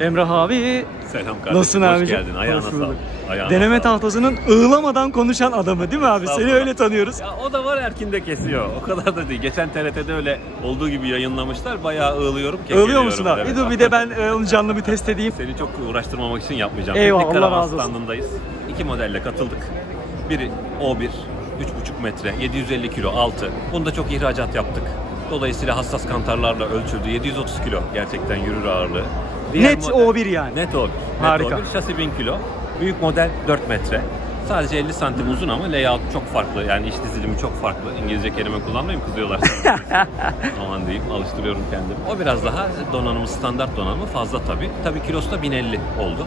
Emrah abi. Selam kardeşim. Nasılsın hoş abicim? geldin. Ayağına sağlık. Deneme tahtasının ığlamadan konuşan adamı değil mi abi? Seni öyle tanıyoruz. Ya, o da var, Erkin'de kesiyor. O kadar da değil. Geçen TRT'de öyle olduğu gibi yayınlamışlar. Bayağı ığlıyorum. Iğlıyor musun abi? Evet. Dur bir de ben onu canlı bir test edeyim. Seni çok uğraştırmamak için yapmayacağım. Eyvallah, Teknik Allah karavan razı olsun. standındayız. 2 modelle katıldık. Biri O1, 3,5 metre, 750 kilo altı. Bunda çok ihracat yaptık. Dolayısıyla hassas kantarlarla ölçüldü. 730 kilo gerçekten yürür ağırlığı. Net O1 yani. Net O1. Harika. Net O1. Şasi 1000 kilo. Büyük model 4 metre. Sadece 50 santim uzun ama layout çok farklı. Yani iç dizilimi çok farklı. İngilizce kelime kullanmayayım, kızıyorlar. Aman diyeyim, alıştırıyorum kendimi. O biraz daha donanımı, standart donanımı fazla tabii. Tabii kilosu da 1050 oldu.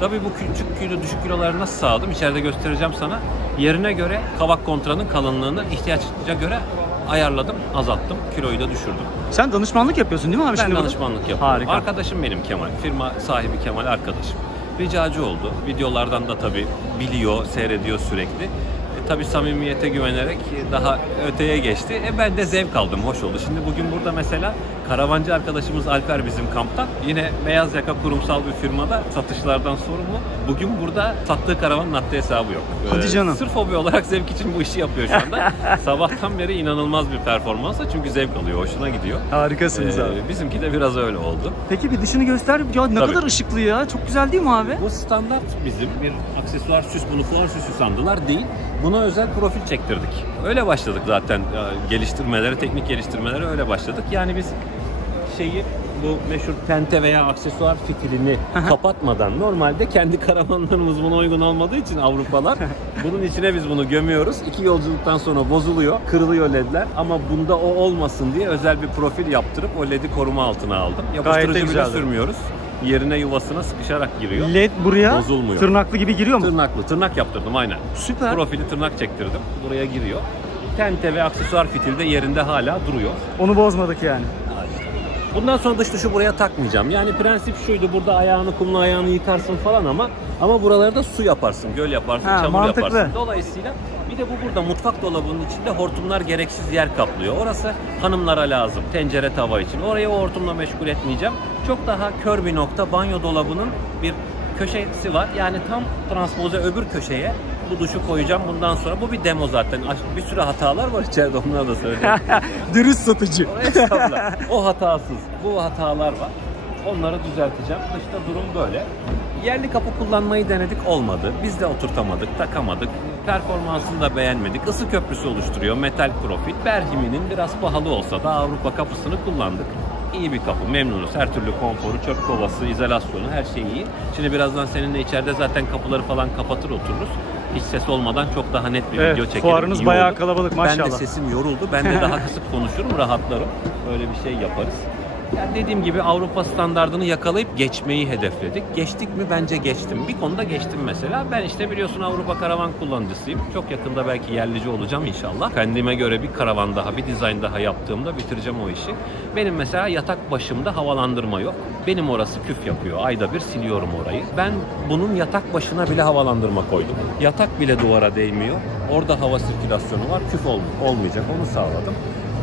Tabii bu küçük kilo, düşük kiloları nasıl sağladım? İçeride göstereceğim sana. Yerine göre kavak kontranın kalınlığını ihtiyaca göre ayarladım, azalttım, kiloyu da düşürdüm. Sen danışmanlık yapıyorsun değil mi abi? Ben şimdi danışmanlık yapıyorum. Harika. Arkadaşım benim Kemal. Firma sahibi Kemal arkadaşım. Ricacı oldu. Videolardan da tabii biliyor, seyrediyor sürekli. Tabii samimiyete güvenerek daha öteye geçti. Ben de zevk aldım, hoş oldu. Şimdi bugün burada mesela karavancı arkadaşımız Alper bizim kamptan. Yine beyaz yaka kurumsal bir firmada satışlardan sorumlu. Bugün burada sattığı karavanın haddi hesabı yok. Hadi canım. Sırf hobi olarak zevk için bu işi yapıyor şu anda. Sabahtan beri inanılmaz bir performansla, çünkü zevk alıyor, hoşuna gidiyor. Harikasınız abi. Bizimki de biraz öyle oldu. Peki bir dışını göster. Ya ne Tabii. kadar ışıklı ya. Çok güzel değil mi abi? Bu standart bizim bir aksesuar süs, bunu fuar süsü sandılar değil. Buna özel profil çektirdik. Öyle başladık zaten geliştirmelere, teknik geliştirmelere öyle başladık. Yani biz şeyi, bu meşhur tente veya aksesuar fitilini kapatmadan, normalde kendi karavanlarımız buna uygun olmadığı için Avrupalar, bunun içine biz bunu gömüyoruz. 2 yolculuktan sonra bozuluyor, kırılıyor ledler, ama bunda o olmasın diye özel bir profil yaptırıp o ledi koruma altına aldım. Yapıştırıcı bile sürmüyoruz. Yerine, yuvasına sıkışarak giriyor. LED buraya bozulmuyor. Tırnaklı gibi giriyor mu? Tırnaklı. Tırnak yaptırdım aynen. Süper. Profili tırnak çektirdim. Buraya giriyor. Tente ve aksesuar fitil de yerinde hala duruyor. Onu bozmadık yani. Bundan sonra dış duşu buraya takmayacağım. Yani prensip şuydu: burada ayağını, kumla ayağını yıkarsın falan ama buraları da su yaparsın, göl yaparsın, çamur mantıklı. yaparsın. Dolayısıyla bir de bu burada mutfak dolabının içinde hortumlar gereksiz yer kaplıyor. Orası hanımlara lazım, tencere tava için. Orayı o hortumla meşgul etmeyeceğim. Çok daha kör bir nokta, banyo dolabının bir köşesi var. Yani tam transpoze öbür köşeye bu duşu koyacağım bundan sonra. Bu bir demo zaten. Bir sürü hatalar var içeride, onları da söyleyeyim. Dürüst satıcı. Estağfurullah. O hatasız. Bu hatalar var. Onları düzelteceğim. Dışta durum böyle. Yerli kapı kullanmayı denedik, olmadı. Biz de oturtamadık, takamadık. Performansını da beğenmedik. Isı köprüsü oluşturuyor, metal profil. Berhimi'nin biraz pahalı olsa da Avrupa kapısını kullandık. İyi bir kapı, memnunuz. Her türlü konforu, çöp kovası, izolasyonu, her şey iyi. Şimdi birazdan seninle içeride zaten kapıları falan kapatır otururuz. Hiç ses olmadan çok daha net bir video çekelim. Fuarınız bayağı kalabalık maşallah. Ben de sesim yoruldu. Ben de daha kısık konuşurum, rahatlarım. Öyle bir şey yaparız. Yani dediğim gibi Avrupa standardını yakalayıp geçmeyi hedefledik. Geçtik mi? Bence geçtim. Bir konuda geçtim mesela. Ben işte biliyorsun Avrupa karavan kullanıcısıyım. Çok yakında belki yerlici olacağım inşallah. Kendime göre bir karavan daha, bir dizayn daha yaptığımda bitireceğim o işi. Benim mesela yatak başımda havalandırma yok. Benim orası küf yapıyor. Ayda bir siliyorum orayı. Ben bunun yatak başına bile havalandırma koydum. Yatak bile duvara değmiyor. Orada hava sirkülasyonu var. Küf olmayacak. Onu sağladım.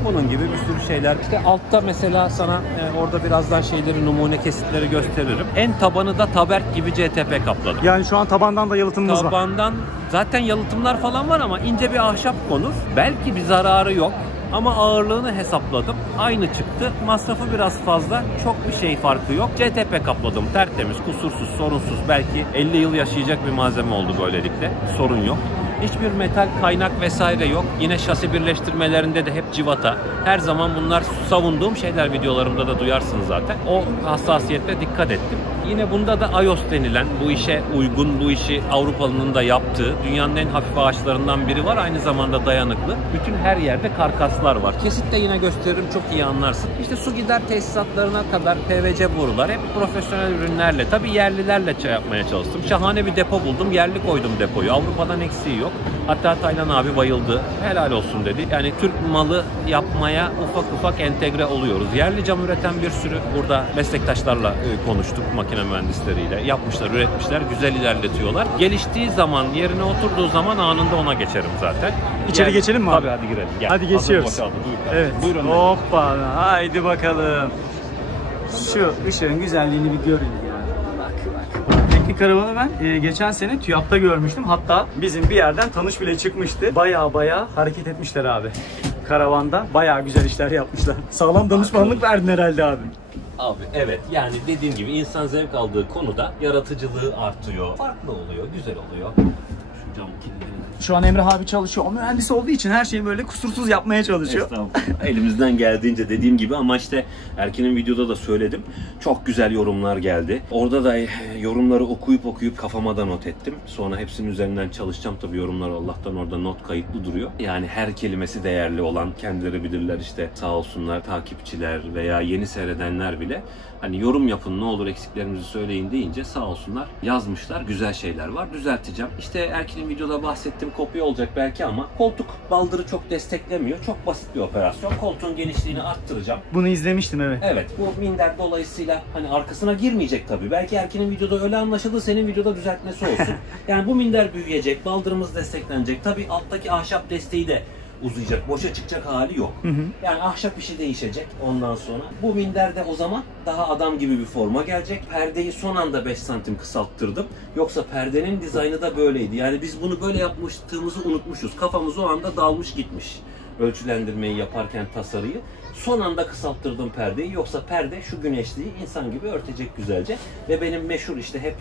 Bunun gibi bir sürü şeyler. İşte altta mesela sana orada birazdan şeyleri, numune kesitleri gösteririm. En tabanı da Taberk gibi CTP kapladım. Yani şu an tabandan da yalıtımımız var. Tabandan zaten yalıtımlar falan var ama ince bir ahşap konur. Belki bir zararı yok. Ama ağırlığını hesapladım. Aynı çıktı. Masrafı biraz fazla. Çok bir şey farkı yok. CTP kapladım. Tertemiz, kusursuz, sorunsuz. Belki 50 yıl yaşayacak bir malzeme oldu böylelikle. Sorun yok. Hiçbir metal kaynak vesaire yok. Yine şasi birleştirmelerinde de hep civata. Her zaman bunlar savunduğum şeyler, videolarımda da duyarsınız zaten. O hassasiyetle dikkat ettim. Yine bunda da Ayos denilen, bu işe uygun, bu işi Avrupalı'nın da yaptığı, dünyanın en hafif ağaçlarından biri var. Aynı zamanda dayanıklı. Bütün her yerde karkaslar var. Kesitte yine gösteririm, çok iyi anlarsın. İşte su gider tesisatlarına kadar PVC borular, hep profesyonel ürünlerle, tabii yerlilerle yapmaya çalıştım. Şahane bir depo buldum. Yerli koydum depoyu. Avrupa'dan eksiği yok. Hatta Taylan abi bayıldı. Helal olsun dedi. Yani Türk malı yapmaya ufak ufak entegre oluyoruz. Yerli cam üreten bir sürü burada meslektaşlarla konuştuk, makine mühendisleriyle. Yapmışlar, üretmişler, güzel ilerletiyorlar. Geliştiği zaman, yerine oturduğu zaman anında ona geçerim zaten. İçeri geçelim mi abi? Tabii, hadi girelim. Gel. Hadi geçiyoruz. Boşaldı. Evet. Buyurun. Hoppa. Haydi bakalım. Şu ışığın güzelliğini bir görün ya. şimdiki karavanı ben geçen sene TÜYAP'ta görmüştüm. Hatta bizim bir yerden tanış bile çıkmıştı. Baya hareket etmişler abi. Karavanda baya güzel işler yapmışlar. Sağlam danışmanlık verdin herhalde abi. Abi evet, yani dediğim gibi insan zevk aldığı konuda yaratıcılığı artıyor. Farklı oluyor, güzel oluyor. Şu cam kilidini. Şu an Emrah abi çalışıyor. O mühendis olduğu için her şeyi böyle kusursuz yapmaya çalışıyor. Elimizden geldiğince dediğim gibi, ama işte Erkin'in videoda da söyledim. Çok güzel yorumlar geldi. Orada da yorumları okuyup kafama da not ettim. Sonra hepsinin üzerinden çalışacağım tabii, yorumlar Allah'tan orada not kayıtlı duruyor. Yani her kelimesi değerli olan, kendileri bilirler işte, sağ olsunlar takipçiler veya yeni seyredenler bile. Hani yorum yapın, ne olur eksiklerinizi söyleyin deyince sağ olsunlar yazmışlar. Güzel şeyler var, düzelteceğim. İşte Erkin'in videoda bahsettiğim kopya olacak belki ama koltuk baldırı çok desteklemiyor. Çok basit bir operasyon. Koltuğun genişliğini arttıracağım. Bunu izlemiştim evet. Evet, bu minder dolayısıyla hani arkasına girmeyecek tabii. Belki Erkin'in videoda öyle anlaşıldı, senin videoda düzeltmesi olsun. Yani bu minder büyüyecek, baldırımız desteklenecek. Tabii alttaki ahşap desteği de uzayacak, boşa çıkacak hali yok. Yani ahşap işi değişecek ondan sonra. Bu minderde o zaman daha adam gibi bir forma gelecek. Perdeyi son anda 5 santim kısalttırdım. Yoksa perdenin dizaynı da böyleydi. Yani biz bunu böyle yapmıştığımızı unutmuşuz. Kafamız o anda dalmış gitmiş. Ölçülendirmeyi yaparken tasarıyı. Son anda kısalttırdım perdeyi. Yoksa perde şu güneşliği insan gibi örtecek güzelce. Ve benim meşhur işte hep,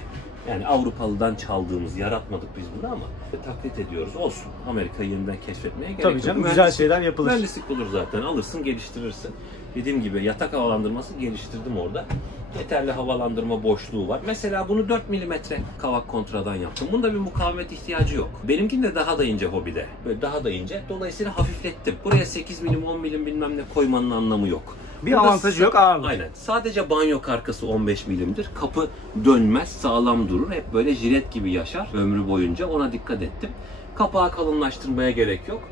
yani Avrupalı'dan çaldığımız, yaratmadık biz bunu ama taklit ediyoruz. Olsun. Amerika'yı yeniden keşfetmeye gerek yok. Tabii canım, güzel şeyler yapılır. Mühendislik olur zaten. Alırsın, geliştirirsin. Dediğim gibi yatak havalandırması geliştirdim orada. Yeterli havalandırma boşluğu var. Mesela bunu 4 mm kavak kontradan yaptım. Bunda bir mukavemet ihtiyacı yok. Benimkinde daha da ince hobide. Böyle daha da ince. Dolayısıyla hafiflettim. Buraya 8 mm, 10 mm bilmem ne koymanın anlamı yok. Bir avantajı yok, ağırlık. Aynen. Sadece banyo karkası 15 milimdir. Kapı dönmez, sağlam durur. Hep böyle jilet gibi yaşar ömrü boyunca. Ona dikkat ettim. Kapağı kalınlaştırmaya gerek yok.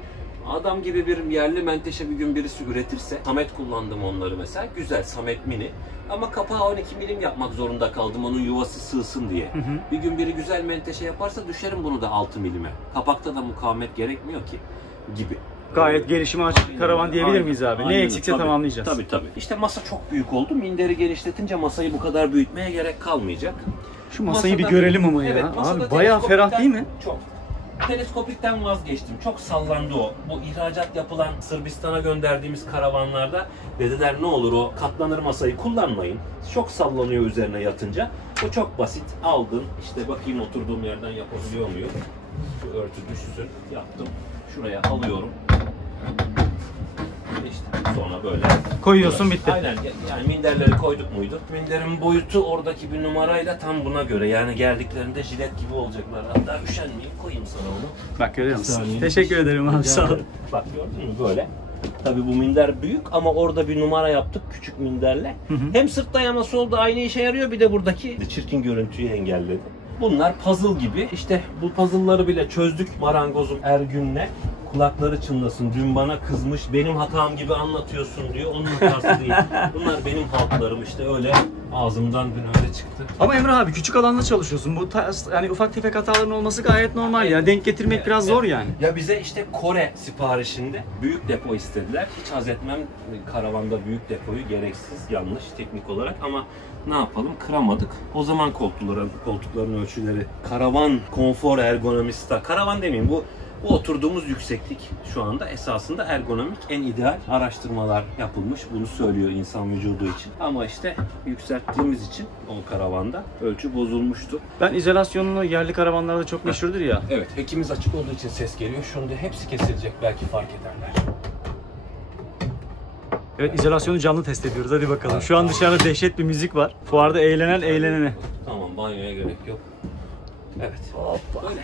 Adam gibi bir yerli menteşe bir gün birisi üretirse, Samet kullandım onları mesela. Güzel, Samet mini. Ama kapağı 12 milim yapmak zorunda kaldım, onun yuvası sığsın diye. Bir gün biri güzel menteşe yaparsa düşerim bunu da 6 milime. Kapakta da mukavemet gerekmiyor ki gibi. Gayet gelişime açık karavan diyebilir miyiz abi? Ne eksikse tamamlayacağız. Tabii. İşte masa çok büyük oldu. Minderi genişletince masayı bu kadar büyütmeye gerek kalmayacak. Şu masayı bir görelim ama evet, ya. Abi bayağı ferah değil mi? Çok. Teleskopikten vazgeçtim. Çok sallandı o. Bu ihracat yapılan Sırbistan'a gönderdiğimiz karavanlarda dediler ne olur o katlanır masayı kullanmayın. Çok sallanıyor üzerine yatınca. O çok basit. Aldın. İşte bakayım oturduğum yerden yapabiliyor muyum? Şu örtü düşsün. Yaptım. Şuraya alıyorum. İşte sonra böyle koyuyorsun, bitti. Aynen, yani minderleri koyduk muydu? Minderin boyutu oradaki bir numarayla tam buna göre. Yani geldiklerinde jilet gibi olacaklar. Hatta üşenmeyeyim, koyayım sana onu. Bak görüyor musun? Teşekkür ederim abi, sağ ol. Bak gördün mü böyle. Tabii bu minder büyük ama orada bir numara yaptık küçük minderle. Hem sırt dayaması oldu, aynı işe yarıyor, bir de buradaki çirkin görüntüyü engelledi. Bunlar puzzle gibi. İşte bu puzzle'ları bile çözdük marangozum Ergün'le. Kulakları çınlasın. Dün bana kızmış. Benim hatam gibi anlatıyorsun diyor. Onun hatası değil. Bunlar benim halklarım işte, öyle ağzımdan dün öyle çıktı. Ama Emrah abi küçük alanda çalışıyorsun. Bu yani ufak tefek hataların olması gayet normal ya. Denk getirmek biraz zor yani. Ya bize işte Kore siparişinde büyük depo istediler. Hiç haz etmem karavanda büyük depoyu, gereksiz, yanlış teknik olarak, ama ne yapalım, kıramadık. O zaman koltukların ölçüleri karavan konfor ergonomista. Karavan demeyeyim, bu oturduğumuz yükseklik şu anda esasında ergonomik, en ideal araştırmalar yapılmış. Bunu söylüyor insan vücudu için. Ama işte yükselttiğimiz için o karavanda ölçü bozulmuştu. Ben izolasyonunu yerli karavanlarda çok meşhurdur ya. Evet, hekimiz açık olduğu için ses geliyor. Şunu da hepsi kesilecek, belki fark ederler. Evet, izolasyonu canlı test ediyoruz. Hadi bakalım. Şu an dışarıda dehşet bir müzik var. Fuarda eğlenen eğlenene. Tamam, banyoya gerek yok. Evet. Hoppa. Böyle.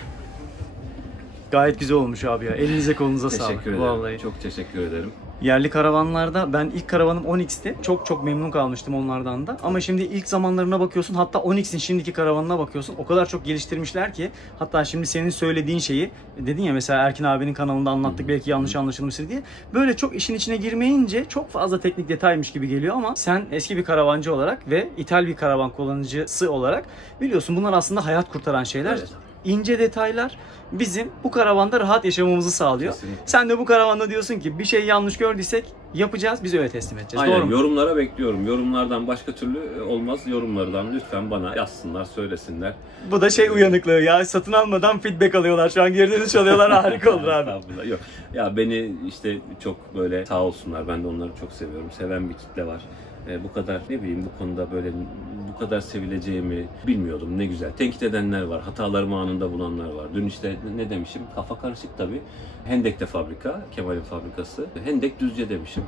Gayet güzel olmuş abi ya. Elinize kolunuza sağlık. Teşekkür ederim. Vallahi. Çok teşekkür ederim. Yerli karavanlarda ben ilk karavanım Onyx'ti. Çok memnun kalmıştım onlardan da. Ama şimdi ilk zamanlarına bakıyorsun, hatta Onyx'in şimdiki karavanına bakıyorsun. O kadar çok geliştirmişler ki, hatta şimdi senin söylediğin şeyi dedin ya mesela, Erkin abinin kanalında anlattık, belki yanlış anlaşılmıştır diye. Böyle çok işin içine girmeyince çok fazla teknik detaymış gibi geliyor ama sen eski bir karavancı olarak ve ithal bir karavan kullanıcısı olarak biliyorsun, bunlar aslında hayat kurtaran şeyler. Evet. ince detaylar bizim bu karavanda rahat yaşamamızı sağlıyor. Kesinlikle. Sen de bu karavanda diyorsun ki bir şey yanlış gördüysek yapacağız, biz öyle teslim edeceğiz. Aynen, Doğru mu? yorumlara bekliyorum. Yorumlardan başka türlü olmaz. Yorumlardan lütfen bana yazsınlar, söylesinler. Bu da şey uyanıklığı ya, satın almadan feedback alıyorlar. Şu an geri dönüş alıyorlar, harika olur abi. Estağfurullah. Yok. Ya beni işte çok böyle sağ olsunlar. Ben de onları çok seviyorum. Seven bir kitle var. Bu kadar ne bileyim bu konuda böyle bu kadar sevileceğimi bilmiyordum. Ne güzel. Tenkit edenler var. Hatalarımı anında bulanlar var. Dün işte ne demişim? Kafa karışık tabii. Hendek'te fabrika. Kemal'in fabrikası. Hendek Düzce demişim.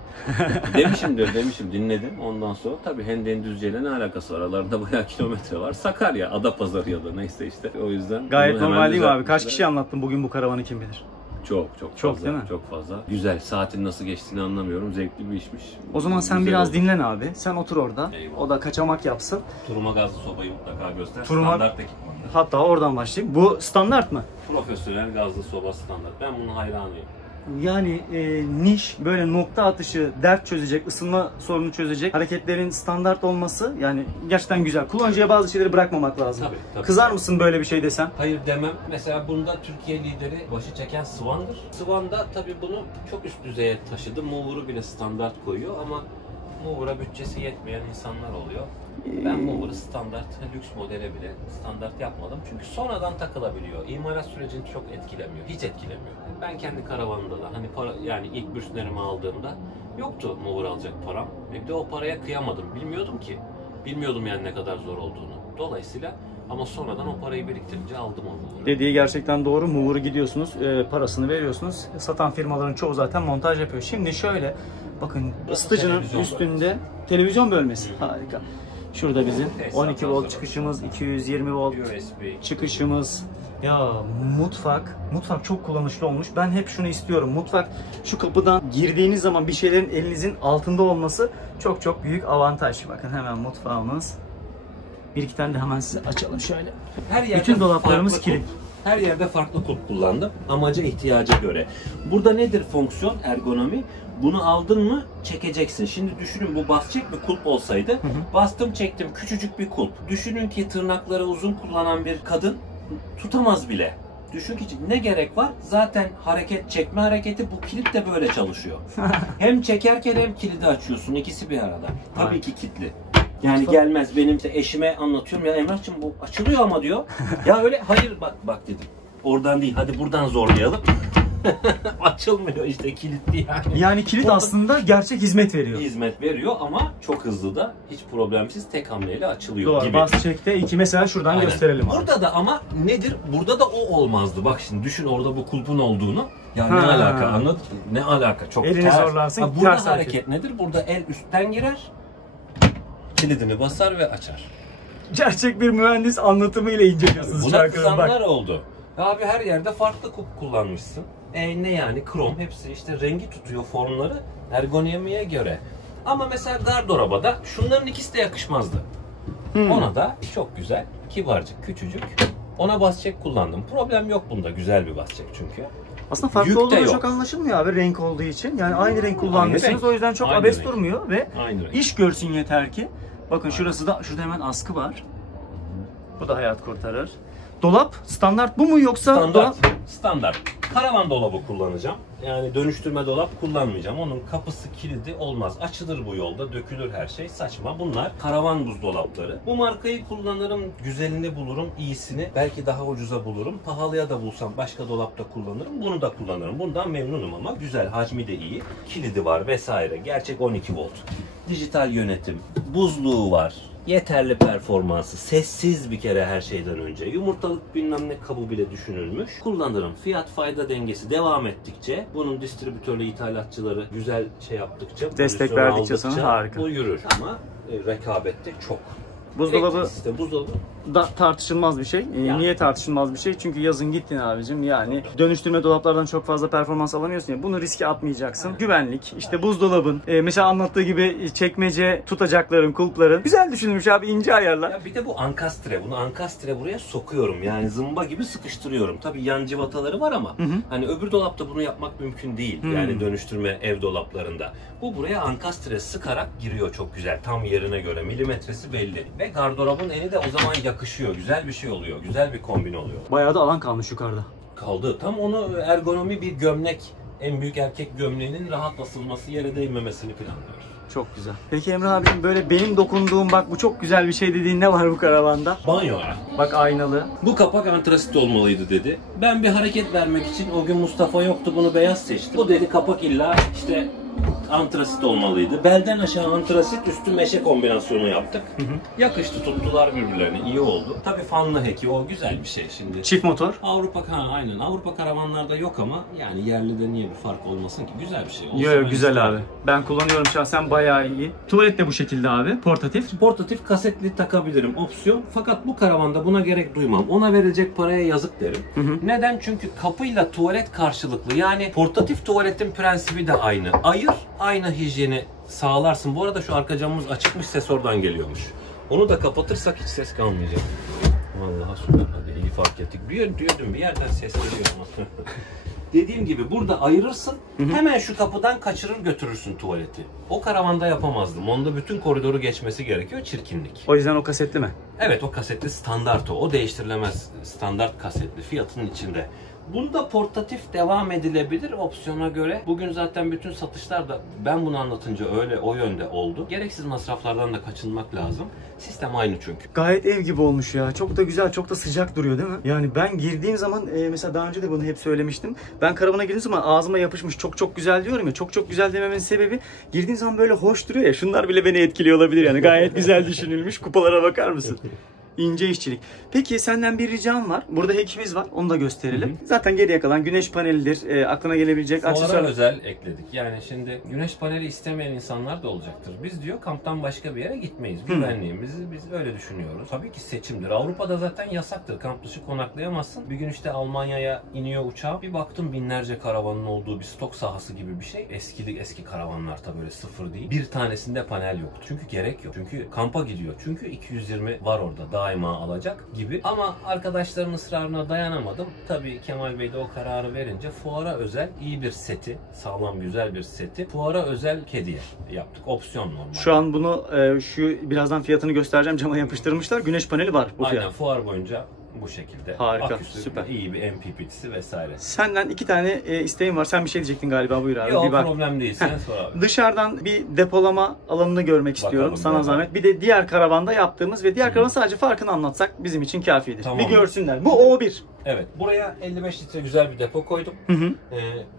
demişim dinledim. Ondan sonra tabii Hendek'in Düzce'yle ne alakası var? Aralarında bayağı kilometre var. Sakarya, Adapazarı ya da neyse işte. O yüzden Gayet bunu hemen normal değil mi abi? Kaç düzeltmişler. kişi anlattın bugün bu karavanı kim bilir? Çok fazla. değil mi? Çok fazla. Güzel. Saatin nasıl geçtiğini anlamıyorum. Zevkli bir işmiş. O zaman sen Güzel biraz oldu. dinlen abi. Sen otur orada. Eyvallah. O da kaçamak yapsın. Turuma gazlı sobayı mutlaka göster. Turuma- Standart ekipmanlar. Hatta oradan başlayayım. Bu standart mı? Profesyonel gazlı soba standart. Ben bunun hayranıyım. Yani niş, böyle nokta atışı, dert çözecek, ısınma sorunu çözecek hareketlerin standart olması yani gerçekten güzel. Kullanıcıya bazı şeyleri bırakmamak lazım. Tabii. Kızar mısın böyle bir şey desem? Hayır demem. Mesela bunda Türkiye lideri başı çeken Swan'dır. Swan da tabii bunu çok üst düzeye taşıdı. Mover'u bile standart koyuyor ama Mover'a bütçesi yetmeyen insanlar oluyor. Ben Mover'ı standart, lüks modele bile standart yapmadım. Çünkü sonradan takılabiliyor. İmalat sürecini çok etkilemiyor. Hiç etkilemiyor. Ben kendi karavanımda da hani yani ilk Bürsner'imi aldığımda yoktu Mover alacak param. Bir de o paraya kıyamadım. Bilmiyordum ki. Bilmiyordum yani ne kadar zor olduğunu. Dolayısıyla ama sonradan o parayı biriktirince aldım o Mover'ı. Dediği gerçekten doğru. Mover'ı gidiyorsunuz, parasını veriyorsunuz. Satan firmaların çoğu zaten montaj yapıyor. Şimdi şöyle, bakın ısıtıcının televizyon üstünde bölmesi. televizyon bölmesi. Harika. Şurada bizim Tesisat 12 volt hazır. çıkışımız, 220 volt USB. çıkışımız. Ya mutfak çok kullanışlı olmuş. Ben hep şunu istiyorum. Mutfak şu kapıdan girdiğiniz zaman bir şeylerin elinizin altında olması çok büyük avantaj. Bakın hemen mutfağımız. Bir iki tane de hemen size açalım şöyle. Her yerde Bütün dolaplarımız farklı kilit. kulp. Her yerde farklı kulp kullandım. Amaca, ihtiyaca göre. Burada nedir fonksiyon, ergonomi? Bunu aldın mı çekeceksin. Şimdi düşünün bu basacak bir kulp olsaydı. Bastım çektim küçücük bir kulp. Düşünün ki tırnakları uzun kullanan bir kadın tutamaz bile. Düşün ki ne gerek var? Zaten çekme hareketi bu kilit de böyle çalışıyor. Hem çekerken hem kilidi açıyorsun. İkisi bir arada. Tabii ki kilitli. Yani gelmez. Benim de eşime anlatıyorum ya Emrah'cığım bu açılıyor ama diyor. Ya öyle hayır bak dedim. Oradan değil hadi buradan zorlayalım. Açılmıyor işte kilitli yani. Yani kilit Burada aslında gerçek hizmet veriyor. hizmet veriyor ama çok hızlı da hiç problemsiz tek hamleyle açılıyor Doğru. gibi. Bas çekte 2 mesela şuradan Aynen. gösterelim abi. Burada da ama nedir? Burada da o olmazdı. Bak şimdi düşün orada bu kulpun olduğunu. Ya ne Ha. alaka anladın? Ne alaka? Çok Elini ters. zorlarsın, Ha, burada ters hareket nedir? Burada el üstten girer. Kilidini basar ve açar. Gerçek bir mühendis anlatımıyla inceliyorsunuz Buna şarkının kızanlar bak. oldu. Abi her yerde farklı kulp kullanmışsın. Ne yani krom hepsi işte rengi tutuyor formları ergonomiye göre. Ama mesela gardırobada şunların ikisi de yakışmazdı. Ona da çok güzel, kibarcık, küçücük. Ona basçek kullandım. Problem yok bunda. Güzel bir basçek çünkü. Aslında farklı Yük de olduğu yok. çok anlaşılmıyor abi renk olduğu için. Yani aynı renk kullanmışsınız renk. o yüzden çok Aynı abes renk. durmuyor ve Aynı renk. iş görsün yeter ki. Bakın şurada hemen askı var. Bu da hayat kurtarır. Dolap standart bu mu yoksa Standart. dolap? Standart. Karavan dolabı kullanacağım. Yani dönüştürme dolap kullanmayacağım. Onun kapısı kilidi olmaz. Açılır bu yolda, dökülür her şey. Saçma. Bunlar karavan buzdolapları. Bu markayı kullanırım, güzelini bulurum, iyisini belki daha ucuza bulurum. Pahalıya da bulsam başka dolapta kullanırım. Bunu da kullanırım. Bundan memnunum ama güzel, hacmi de iyi. Kilidi var vesaire. Gerçek 12 volt. Dijital yönetim. Buzluğu var. Yeterli performansı, sessiz bir kere her şeyden önce. Yumurtalık bilmem ne kabı bile düşünülmüş. Kullanırım. Fiyat fayda dengesi devam ettikçe, bunun distribütörlü ithalatçıları güzel şey yaptıkça, Destek pozisyonu verdikçe sana aldıkça harika. bu yürür. Ama rekabette çok. Buzdolabı Elektrik sistemi, buzdolabı. da tartışılmaz bir şey. Yani. Niye tartışılmaz bir şey? Çünkü yazın gittin abicim yani dönüştürme dolaplardan çok fazla performans alamıyorsun ya. Bunu riske atmayacaksın. Güvenlik, işte buzdolabın, mesela anlattığı gibi çekmece tutacakların, kulpların. Güzel düşünülmüş abi, ince ayarlar. Ya bir de bu ankastre. Bunu ankastre buraya sokuyorum. Yani zımba gibi sıkıştırıyorum. Tabii yan cıvataları var ama hani öbür dolapta bunu yapmak mümkün değil. Yani dönüştürme ev dolaplarında. Bu buraya ankastre sıkarak giriyor çok güzel. Tam yerine göre. Milimetresi belli. Ve gardırobun eni de o zaman yakışıyor. Güzel bir şey oluyor. Güzel bir kombin oluyor. Bayağı da alan kalmış yukarıda. Kaldı. Tam onu ergonomi bir gömlek. En büyük erkek gömleğinin rahat asılması, yere değmemesini planlıyoruz. Çok güzel. Peki Emre abicim, böyle benim dokunduğum, bak bu çok güzel bir şey dediğin ne var bu karavanda? Banyo ya. Bak aynalı. Bu kapak antrasit olmalıydı dedi. Ben bir hareket vermek için, o gün Mustafa yoktu, bunu beyaz seçtim. Bu dedi kapak illa işte antrasit olmalıydı. Belden aşağı antrasit, üstü meşe kombinasyonu yaptık. Yakıştı, tuttular birbirlerine, iyi oldu. Tabii fanlı heki, o güzel bir şey şimdi. Çift motor. Aynen. Avrupa karavanlarda yok ama yani yerlide niye bir fark olmasın ki? Güzel bir şey. Yok güzel abi. Ben kullanıyorum şahsen, bayağı iyi. Tuvalet de bu şekilde abi. Portatif. Portatif kasetli takabilirim, opsiyon. Fakat bu karavanda buna gerek duymam. Ona verilecek paraya yazık derim. Neden? Çünkü kapıyla tuvalet karşılıklı. Yani portatif tuvaletin prensibi de aynı. Ayır, aynı hijyeni sağlarsın. Bu arada şu arka camımız açıkmış, ses oradan geliyormuş. Onu da kapatırsak hiç ses kalmayacak. Vallahi süper. Hadi iyi fark ettik. Diyordum bir yerden ses geliyor ama. Dediğim gibi burada ayırırsın, hemen şu kapıdan kaçırır götürürsün tuvaleti. O karavanda yapamazdım. Onda bütün koridoru geçmesi gerekiyor, çirkinlik. O yüzden o kasetli mi? Evet, o kasetli standart o. O değiştirilemez, standart kasetli fiyatının içinde. Bunda portatif devam edilebilir opsiyona göre. Bugün zaten bütün satışlar da ben bunu anlatınca öyle o yönde oldu. Gereksiz masraflardan da kaçınmak lazım. Sistem aynı çünkü. Gayet ev gibi olmuş ya. Çok da güzel, çok da sıcak duruyor değil mi? Yani ben girdiğim zaman mesela daha önce de bunu hep söylemiştim. Ben karavana girdiğim zaman ağzıma yapışmış, çok güzel diyorum ya. Çok güzel dememin sebebi, girdiğim zaman böyle hoş duruyor ya. Şunlar bile beni etkiliyor olabilir yani. Gayet güzel düşünülmüş. Kupalara bakar mısın? İnce işçilik. Peki senden bir ricam var. Burada hekimiz var. Onu da gösterelim. Zaten geriye kalan güneş panelidir. Aklına gelebilecek Fuara aksesuar. özel ekledik. Yani şimdi güneş paneli istemeyen insanlar da olacaktır. Biz diyor kamptan başka bir yere gitmeyiz. Güvenliğimizi biz öyle düşünüyoruz. Tabii ki seçimdir. Avrupa'da zaten yasaktır. Kamp dışı konaklayamazsın. Bir gün işte Almanya'ya iniyor uçağa. Bir baktım binlerce karavanın olduğu bir stok sahası gibi bir şey. Eski karavanlar tabii böyle sıfır değil. Bir tanesinde panel yoktu. Çünkü gerek yok. Çünkü kampa gidiyor. Çünkü 220 var orada. Daima alacak gibi. Ama arkadaşların ısrarına dayanamadım. Tabii Kemal Bey de o kararı verince fuara özel iyi bir seti, sağlam güzel bir seti fuara özel hediye yaptık. Opsiyon normal. Şu an bunu şu birazdan fiyatını göstereceğim. Cama yapıştırmışlar. Güneş paneli var bu fiyat. Aynen, fuar boyunca bu şekilde. Harika, Aküsü, süper. iyi bir MPPT'si vesaire. Senden 2 tane isteğim var. Sen bir şey diyecektin galiba. Buyur abi. Yok, bir bak. problem değil. Sen sor abi. Dışarıdan bir depolama alanını görmek istiyorum. Sana bakalım. zahmet. Bir de diğer karavanda yaptığımız ve diğer karavanın sadece farkını anlatsak bizim için kafidir. Tamam. Bir görsünler. Bu O1. Evet. Buraya 55 litre güzel bir depo koydum.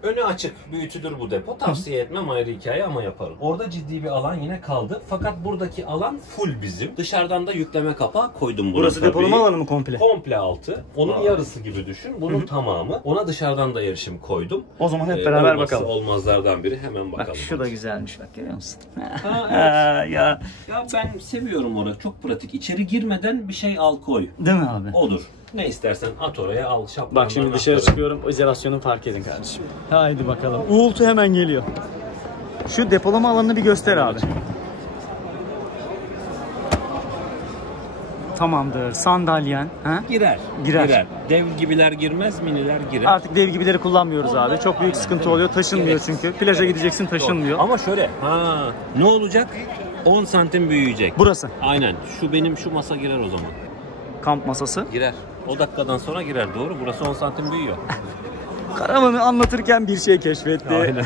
Önü açık. Büyütüdür bu depo. Tavsiye etmem, ayrı hikaye ama yaparım. Orada ciddi bir alan yine kaldı. Fakat buradaki alan full bizim. Dışarıdan da yükleme kapağı koydum buraya. Burası depolama alanı mı komple? Komple altı. Onun yarısı gibi düşün. Bunun tamamı. Ona dışarıdan da erişim koydum. O zaman hep beraber Olmazsa bakalım. olmazlardan biri. Hemen bakalım. Bak şu da güzelmiş, bak görüyor musun? Evet. Ya. Ya ben seviyorum orayı. Çok pratik. İçeri girmeden bir şey al koy. Değil mi abi? Odur. Ne istersen at oraya, al şapkanı. Bak şimdi dışarı çıkıyorum. İzolasyonu fark edin kardeşim. Haydi bakalım. Uğultu hemen geliyor. Şu depolama alanını bir göster abi. Tamamdır. Sandalyen. Ha? Girer. Dev gibiler girmez, miniler girer. Artık dev gibileri kullanmıyoruz abi. Çok büyük sıkıntı oluyor. Taşınmıyor çünkü. Plaja gideceksin, taşınmıyor. Ama şöyle. Ne olacak? 10 santim büyüyecek. Burası. Aynen. Şu masa girer o zaman. Kamp masası. Girer. O dakikadan sonra girer, doğru. Burası 10 santim büyüyor. Karavanı anlatırken bir şey keşfetti. Aynen.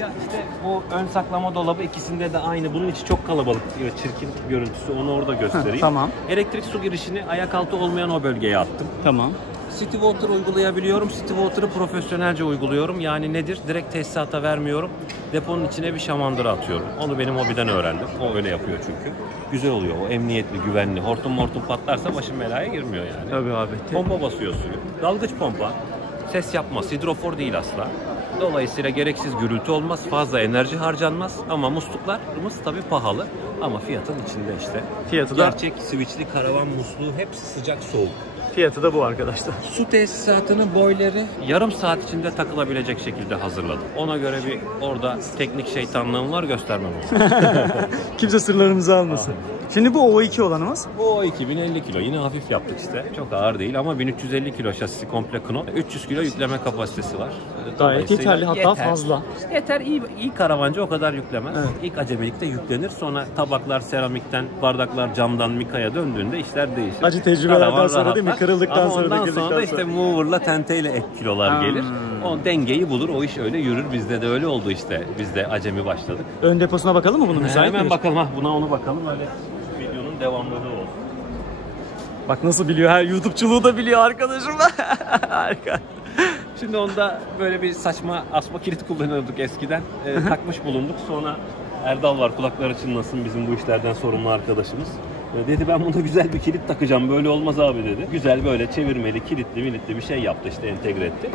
Ya işte bu ön saklama dolabı ikisinde de aynı. Bunun içi çok kalabalık, çirkin görüntüsü. Onu orada göstereyim. Tamam. Elektrik su girişini ayak altı olmayan o bölgeye attım. Tamam. City Water uygulayabiliyorum. City Water'ı profesyonelce uyguluyorum. Yani nedir? Direkt tesisata vermiyorum. Deponun içine bir şamandıra atıyorum. Onu benim hobiden öğrendim. O öyle yapıyor çünkü. Güzel oluyor. O emniyetli, güvenli. Hortum patlarsa başım belaya girmiyor yani. Tabii abi. Pompa basıyor suyu. Dalgıç pompa. Ses yapmaz. Hidrofor değil asla. Dolayısıyla gereksiz gürültü olmaz. Fazla enerji harcanmaz. Ama musluklarımız tabii pahalı. Ama fiyatın içinde işte. Fiyatı da, gerçek switchli karavan musluğu, hepsi sıcak soğuk. fiyatı da bu arkadaşlar. Su tesisatını, boiler'i yarım saat içinde takılabilecek şekilde hazırladım. Ona göre bir orada teknik şeytanlığım var, göstermem onu. Kimse sırlarımızı almasın. Şimdi bu O2 olanımız. Bu o 2050 kilo. Yine hafif yaptık işte. Çok ağır değil ama 1350 kilo şasisi komple Kno. 300 kilo yükleme kapasitesi var. Gayet yeterli, hatta yeter. fazla. Yeter. İyi karavancı o kadar yüklemez. Evet. İlk acemilikte yüklenir. Sonra tabaklar seramikten, bardaklar camdan mikaya döndüğünde işler değişir. Acı tecrübelerden Karavan sonra değil mi? rahatlar. Kırıldıktan ama sonra, ondan döküldükten sonra da işte mover'la tenteyle ek kilolar gelir. O dengeyi bulur. O iş öyle yürür. Bizde de öyle oldu işte. Biz de acemi başladık. Ön deposuna bakalım mı bunun? Müsait Hemen midir? bakalım. Buna onu bakalım. Öyle videonun devamlılığı olsun. Bak nasıl biliyor, her YouTube'culuğu da biliyor arkadaşım. Harika. Şimdi onda böyle bir saçma asma kilit kullanıyorduk eskiden. Takmış bulunduk. Sonra Erdal var, kulakları çınlasın, bizim bu işlerden sorumlu arkadaşımız. Dedi ben buna güzel bir kilit takacağım, böyle olmaz abi dedi. Güzel böyle çevirmeli, kilitli bir şey yaptı, işte entegre etti.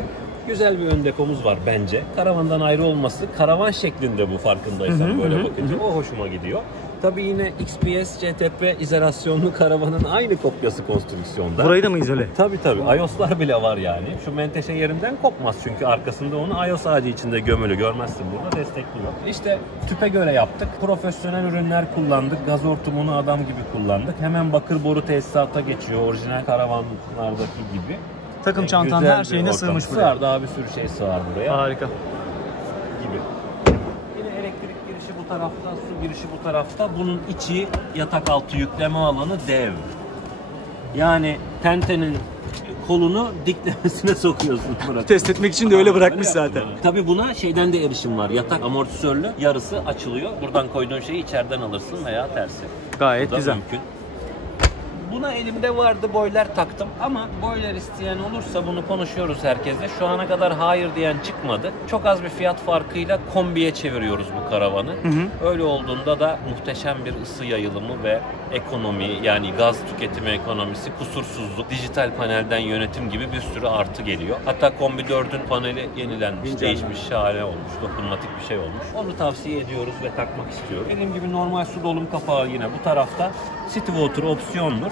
Güzel bir ön depomuz var bence. Karavandan ayrı olması, karavan şeklinde bu, farkındaysan böyle bakınca o hoşuma gidiyor. Tabii yine XPS, CTP izolasyonlu karavanın aynı kopyası konstrüksiyonda. Burayı da mı izole? Tabii. iOS'lar bile var yani. Şu menteşe yerinden kopmaz çünkü arkasında onu iOS ağacı içinde gömülü, görmezsin burada, destekliyor. İşte tüpe göre yaptık. Profesyonel ürünler kullandık. Gaz hortumunu adam gibi kullandık. Hemen bakır boru tesisata geçiyor. Orijinal karavanlardaki gibi. Takım çantan Güzel her bir şeyine ortam. sığmış buraya. Sığar, daha bir sürü şey sığar buraya. Harika. Gibi. Yine elektrik girişi bu tarafta, su girişi bu tarafta. Bunun içi yatak altı yükleme alanı dev. Yani tentenin kolunu diklemesine sokuyorsun. Test etmek için de öyle bırakmış zaten. Tabii buna şeyden de erişim var. Yatak amortisörlü, yarısı açılıyor. Buradan koyduğun şeyi içeriden alırsın veya tersi. Gayet Bu da güzel. mümkün. Buna elimde vardı, boiler taktım ama boiler isteyen olursa bunu konuşuyoruz herkesle. Şu ana kadar hayır diyen çıkmadı. Çok az bir fiyat farkıyla kombiye çeviriyoruz bu karavanı. Öyle olduğunda da muhteşem bir ısı yayılımı ve ekonomi, yani gaz tüketimi ekonomisi, kusursuzluk, dijital panelden yönetim gibi bir sürü artı geliyor. Hatta Kombi 4'ün paneli yenilenmiş, değişmiş, şahane olmuş, dokunmatik bir şey olmuş. Onu tavsiye ediyoruz ve takmak istiyorum. Dediğim gibi normal su dolum kapağı yine bu tarafta. City Water opsiyondur.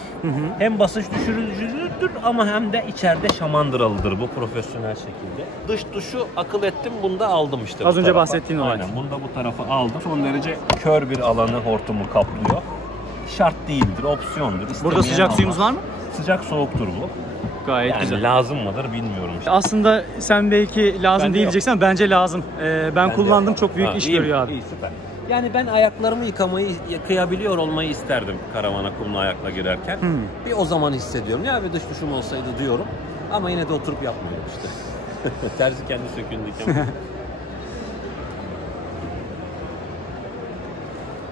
Hem basınç düşürücüdür ama hem de içeride şamandıralıdır bu, profesyonel şekilde. Dış duşu akıl ettim, bunda aldım işte. Az bu önce tarafa. bahsettiğin olay. Aynen, bunda bu tarafa aldım. Son derece kör bir alanı hortumu kaplıyor. Şart değildir, opsiyondur. Burada sıcak suyumuz var mı? Sıcak soğuktur bu. Gayet Yani güzel. lazım mıdır bilmiyorum. Aslında sen belki lazım Bende değil yok. diyeceksin ama bence lazım. Ben kullandım, yok. çok büyük iş görüyor abi. İyi, süper. Yani ben ayaklarımı yıkayabiliyor olmayı isterdim karavana kumlu ayakla girerken. Bir o zaman hissediyorum. Ya bir dış duşum olsaydı diyorum. Ama yine de oturup yapmıyorum işte. Terzi kendi sökündü.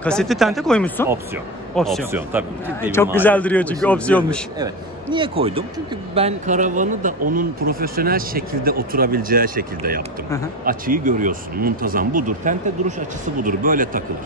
Kasetli tente koymuşsun. Opsiyon. Opsiyon. Tabii. Ciddi bir Çok maliyet. güzel duruyor çünkü opsiyonmuş. Evet. Niye koydum? Çünkü ben karavanı da onun profesyonel şekilde oturabileceği şekilde yaptım. Açıyı görüyorsun, muntazam budur. Tente duruş açısı budur, böyle takılır.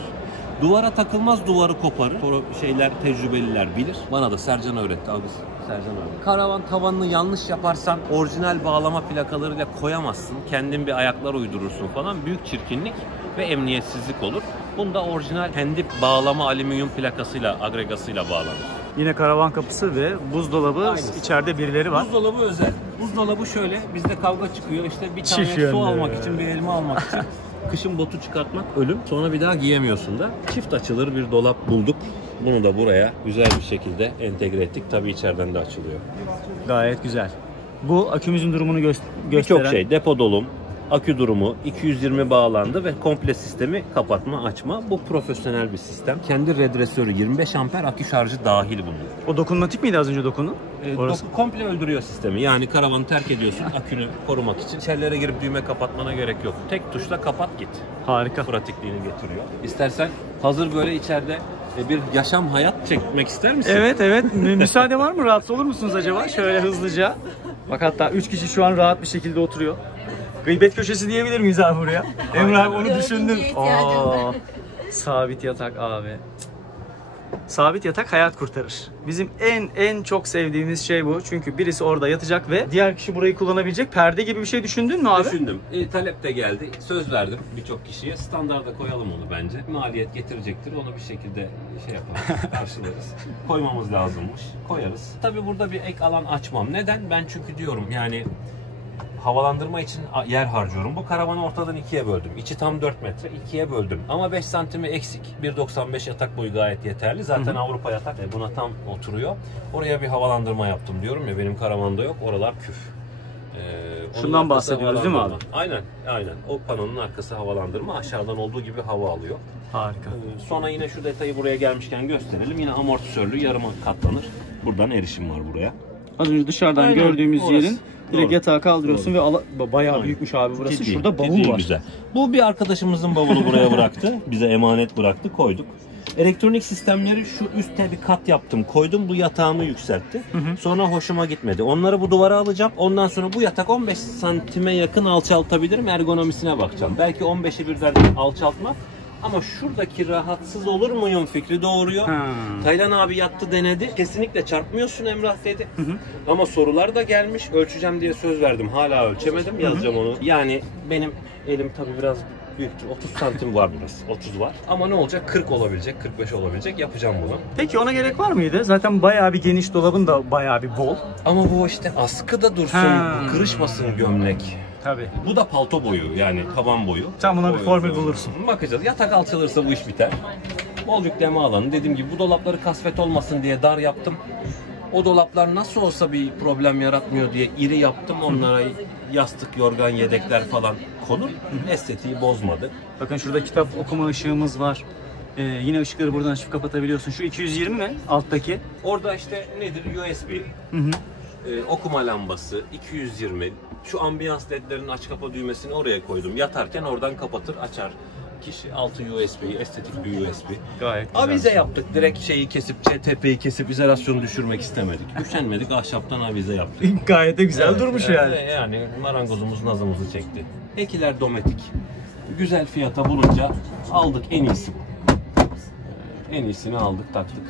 Duvara takılmaz, duvarı koparır. Sonra şeyler, tecrübeliler bilir. Bana da Sercan öğretti abi. Sercan öğretti. Karavan tavanını yanlış yaparsan orijinal bağlama plakalarıyla koyamazsın. Kendin bir ayaklar uydurursun falan. Büyük çirkinlik ve emniyetsizlik olur. Bunda orijinal kendi bağlama alüminyum plakasıyla, agregasıyla bağlanır. Yine karavan kapısı ve buzdolabı, Aynısı. içeride birileri var. Buzdolabı özel. Buzdolabı şöyle, bizde kavga çıkıyor. İşte bir tane Çift yönlü. su almak için, bir elma almak için. Kışın botu çıkartmak ölüm. Sonra bir daha giyemiyorsun da. Çift açılır bir dolap bulduk. Bunu da buraya güzel bir şekilde entegre ettik. Tabii içeriden de açılıyor. Gayet güzel. Bu akümüzün durumunu gösteren. Birçok şey, depo dolum, akü durumu, 220 bağlandı ve komple sistemi kapatma, açma. Bu profesyonel bir sistem. Kendi redresörü, 25 amper akü şarjı dahil bunun. O dokunmatik miydi az önce dokunu? Orası. Komple öldürüyor sistemi. Yani karavanı terk ediyorsun akünü korumak için. İçerilere girip düğme kapatmana gerek yok. Tek tuşla kapat git. Harika. Pratikliğini getiriyor. İstersen hazır böyle içeride bir yaşam hayat çekmek ister misin? Evet. Müsaade var mı? Rahatsız olur musunuz acaba? Şöyle hızlıca. Bak hatta 3 kişi şu an rahat bir şekilde oturuyor. Gıybet köşesi diyebilir miyiz abi buraya? Emre abi onu düşündüm. Sabit yatak abi. Sabit yatak hayat kurtarır. Bizim en çok sevdiğimiz şey bu. Çünkü birisi orada yatacak ve diğer kişi burayı kullanabilecek. Perde gibi bir şey düşündün mü abi? Düşündüm. Talep de geldi. Söz verdim birçok kişiye. Standarda koyalım onu bence. Maliyet getirecektir. Onu bir şekilde şey yaparız, karşılarız. Koymamız lazımmış. Koyarız. Tabii burada bir ek alan açmam. Neden? Ben çünkü diyorum yani havalandırma için yer harcıyorum. Bu karavanı ortadan ikiye böldüm. İçi tam 4 metre, ikiye böldüm. Ama 5 santimi eksik. 1.95 yatak boyu gayet yeterli. Zaten Avrupa yatak buna tam oturuyor. Oraya bir havalandırma yaptım diyorum ya, benim karavanda yok. Oralar küf. Şundan bahsediyoruz değil mi abi? Aynen. O panonun arkası havalandırma. Aşağıdan olduğu gibi hava alıyor. Harika. Sonra yine şu detayı buraya gelmişken gösterelim. Yine amortisörlü, yarıma katlanır. Buradan erişim var buraya. Az önce dışarıdan Aynen, gördüğümüz orası. yerin direkt Doğru. yatağı kaldırıyorsun Doğru. ve bayağı büyükmüş abi burası. Ciddi, Şurada bavul ciddi var. Güzel. Bu bir arkadaşımızın bavulu buraya bıraktı. Bize emanet bıraktı, koyduk. Elektronik sistemleri şu üstte bir kat yaptım, koydum. Bu yatağımı yükseltti. Sonra hoşuma gitmedi. Onları bu duvara alacağım. Ondan sonra bu yatak 15 santime yakın alçaltabilirim. Ergonomisine bakacağım. Belki 15'i birden alçaltma. Ama şuradaki rahatsız olur muyum fikri doğuruyor. Taylan abi yattı, denedi. Kesinlikle çarpmıyorsun Emrah dedi. Ama sorular da gelmiş. Ölçeceğim diye söz verdim. Hala ölçemedim. Yazacağım onu. Yani benim elim tabii biraz büyüktür. 30 santim var burası. 30 var. Ama ne olacak? 40 olabilecek, 45 olabilecek. Yapacağım bunu. Peki ona gerek var mıydı? Zaten bayağı bir geniş, dolabın da bayağı bir bol. Ama bu işte askıda dursun, kırışmasın gömlek. Tabii. Bu da palto boyu, yani taban boyu. Sen buna bir formül bulursun. Bakacağız. Yatak alçalırsa bu iş biter. Bol yükleme alanı. Dediğim gibi bu dolapları kasvet olmasın diye dar yaptım. O dolaplar nasıl olsa bir problem yaratmıyor diye iri yaptım. Onlara yastık, yorgan, yedekler falan konur. Estetiği bozmadı. Bakın şurada kitap okuma ışığımız var. Yine ışıkları buradan açıp kapatabiliyorsun. Şu 220 mi alttaki? Orada işte nedir? USB. Okuma lambası 220. Şu ambiyans ledlerin aç kapa düğmesini oraya koydum. Yatarken oradan kapatır açar kişi. Altı USB, estetik bir USB. Gayet güzel. Avize yaptık. Direkt şeyi kesip, tepeyi kesip izolasyonu düşürmek istemedik. Üşenmedik, ahşaptan avize yaptık. Gayet de güzel durmuş yani. Yani marangozumuz nazımızı çekti. Ekiler dometik. Güzel fiyata bulunca aldık, en iyisi bu. En iyisini aldık, taktık.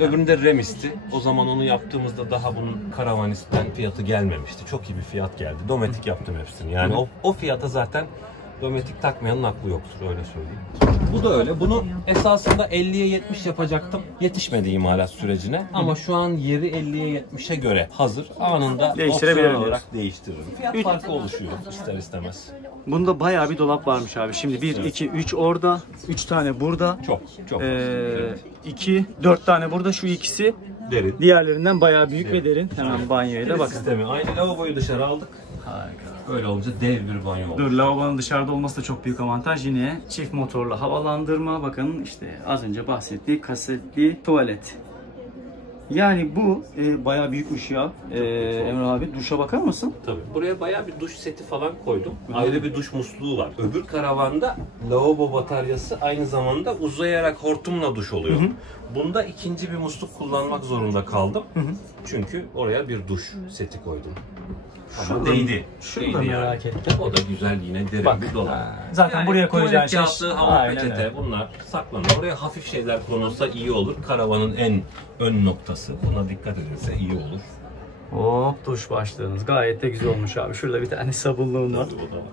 Öbüründe Remis'ti. O zaman onu yaptığımızda daha bunun Karavanist'ten fiyatı gelmemişti. Çok iyi bir fiyat geldi. Dometik yaptım hepsini. Yani o fiyata zaten dometik takmayanın aklı yoktur, öyle söyleyeyim. Bu da öyle. Bunu esasında 50'ye 70 yapacaktım. Yetişmedi imalat sürecine. Ama şu an yeri 50'ye 70'e göre hazır. Anında opsiyon olarak değiştiririm. Fiyat farkı oluşuyor ister istemez. Bunda bayağı bir dolap varmış abi. Şimdi 1, 2, 3 orada, 3 tane burada. Çok. 2, 4 tane burada. Şu ikisi Derin. diğerlerinden bayağı büyük ve derin. Hemen banyoya da bakın. Sistemi. Aynı lavaboyu dışarı aldık. Harika. Öyle olunca dev bir banyo oldu. Dur, lavabonun dışarıda olması da çok büyük avantaj. Yine çift motorlu havalandırma. Bakın işte az önce bahsettiği kasetli tuvalet. Yani bu bayağı büyükmüş ya. Emre abi, duşa bakar mısın? Tabii. Buraya bayağı bir duş seti falan koydum. Ayrı bir duş musluğu var. Öbür karavanda lavabo bataryası aynı zamanda uzayarak hortumla duş oluyor. Bunda ikinci bir musluk kullanmak zorunda kaldım. Çünkü oraya bir duş seti koydum. Ama değdi. Şunu da merak ettim. O da güzel, yine derin bir dolap. Zaten yani buraya koyacağın şey. Kağıtlı, hava peçete, bunlar saklanır. Oraya hafif şeyler konulsa iyi olur. Karavanın en ön noktası. Buna dikkat edilse iyi olur. Hop, duş başlığınız gayet de güzel olmuş abi. Şurada bir tane sabunluğum var. Tabii, o da var.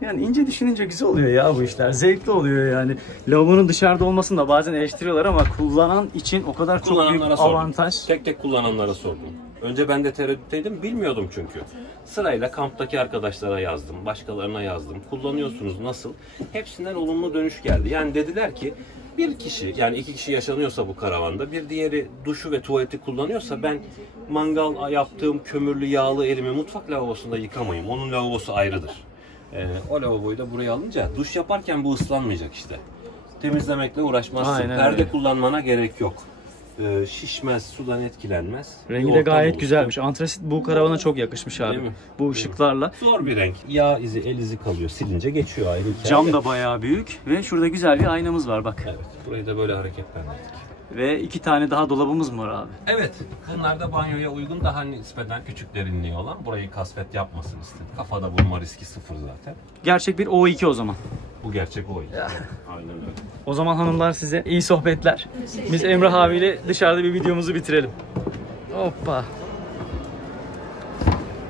Yani ince düşününce güzel oluyor ya bu işler. Zevkli oluyor yani. Lavabonun dışarıda olmasını da bazen eleştiriyorlar ama kullanan için o kadar çok büyük avantaj. Tek tek kullananlara sordum. Önce ben de tereddütteydim, bilmiyordum çünkü. Sırayla kamptaki arkadaşlara yazdım, başkalarına yazdım. Kullanıyorsunuz nasıl? Hepsinden olumlu dönüş geldi. Yani dediler ki bir kişi, yani 2 kişi yaşanıyorsa bu karavanda, bir diğeri duşu ve tuvaleti kullanıyorsa ben mangal yaptığım kömürlü yağlı elimi mutfak lavabosunda yıkamayayım. Onun lavabosu ayrıdır. O lavaboyu da buraya alınca duş yaparken bu ıslanmayacak işte. Temizlemekle uğraşmazsın. Aynen Perde öyle. kullanmana gerek yok. Şişmez, sudan etkilenmez. Rengi de gayet güzelmiş. Antrasit bu karavana çok yakışmış abi. Bu ışıklarla. Zor bir renk. Yağ izi, el izi kalıyor. Silince geçiyor, ayrı hikaye. Cam da bayağı büyük ve şurada güzel bir aynamız var bak. Evet, burayı da böyle hareketlendirdik. Ve 2 tane daha dolabımız mı var abi? Evet, bunlar da banyoya uygun, daha nispeten küçük derinliği olan. Burayı kasvet yapmasın istedim. Kafada vurma riski sıfır zaten. Gerçek bir O2 o zaman. Bu gerçek o. Aynen öyle. O zaman hanımlar, size iyi sohbetler. Biz Emrah abiyle dışarıda bir videomuzu bitirelim. Hoppa.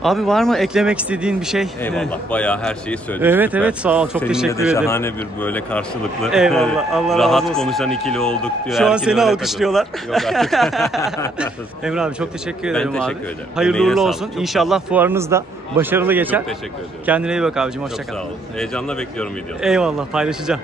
Abi var mı eklemek istediğin bir şey? Eyvallah, bayağı her şeyi söyledik. Evet evet, sağ ol, çok Seninle teşekkür de ederim. şahane bir böyle karşılıklı. Eyvallah, Allah razı olsun. Rahat konuşan ikili olduk diyor. Şu an seni alkışlıyorlar. Yok artık. Emre abi çok teşekkür ederim abi. Ben teşekkür ederim. Hayırlı Emeğine uğurlu sağlık. olsun. Çok İnşallah fuarınız da Başarılı geçer. Çok teşekkür ediyorum. Kendine iyi bak abicim. Hoşça Çok kal. sağ ol. Heyecanla bekliyorum videoyu. Eyvallah, paylaşacağım.